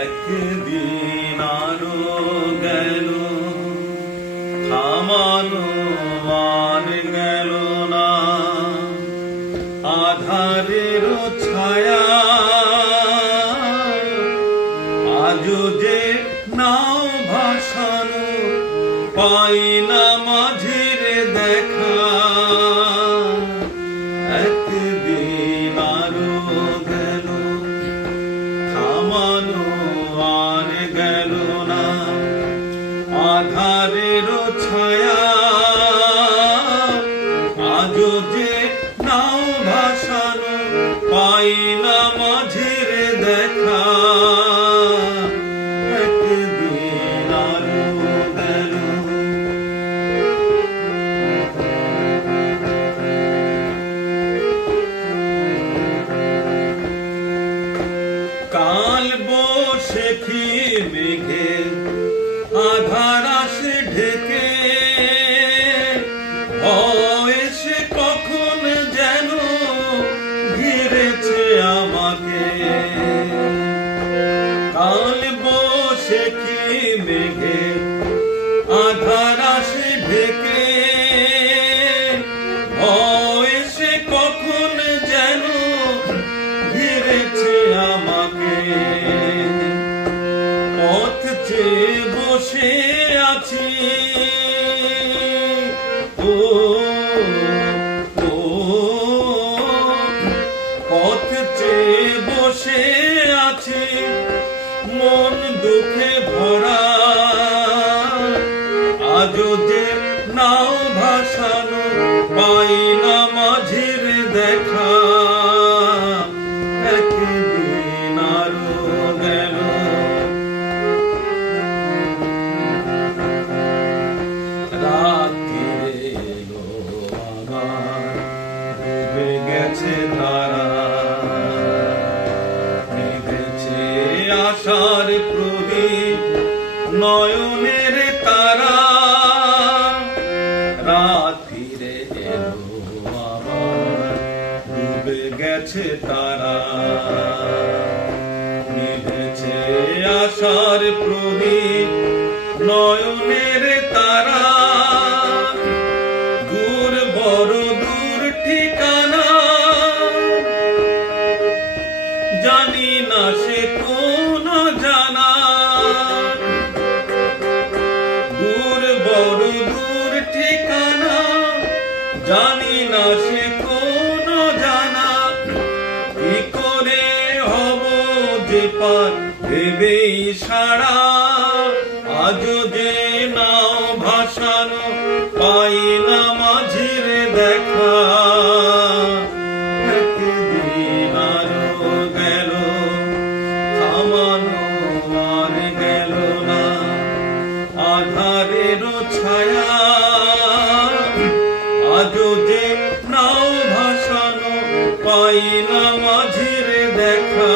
একদিন আরো গেল থামানো আর গেল না আধারের ছায়া আজও যে নাও ভাসানো পাই না মাঝির দেখা একদিন আরো গেল থামানো আর গেল না আধারের ছায়া আজও যে নাও ভাসানো পাই না মাঝির দেখা একদিন আরো গেল কাল বৈশাখী মেঘে আধার আসে ঢেকে এসে কখন যেন ঘিরেছে আমাকে কাল বৈশাখী মেঘে আধার আসে ঢেকে এসে কখন যেন ঘিরেছে আমাকে পথ চেয়ে বসে আছি ও পথ চেয়ে বসে আছি মন দুঃখে ভরা আজও যে নাও ভাসানো পাই না মাঝির দেখা একদিন আরো গেল রাত্রিরে এলো আবার ডুবে গেছে তারা নিভেছে আশার প্রদীপ নয়নের তারা রাত্রিরে এলো আবার ডুবে গেছে তারা নিভেছে আশার প্রদীপ নয়নের তারা দূর বড় দূর ঠিকানা জানি না সে কোন জানা দূর বড় দূর ঠিকানা জানি না সে কোন জানা কি করে হব যে পার ভেবেই সারা আজও যে নাও ভাসানো পাই না মাঝির দেখা একদিন আরো গেল থামানো আর গেল না আধারের ছায়া আজও যে নাও ভাসানো পাই না মাঝির দেখা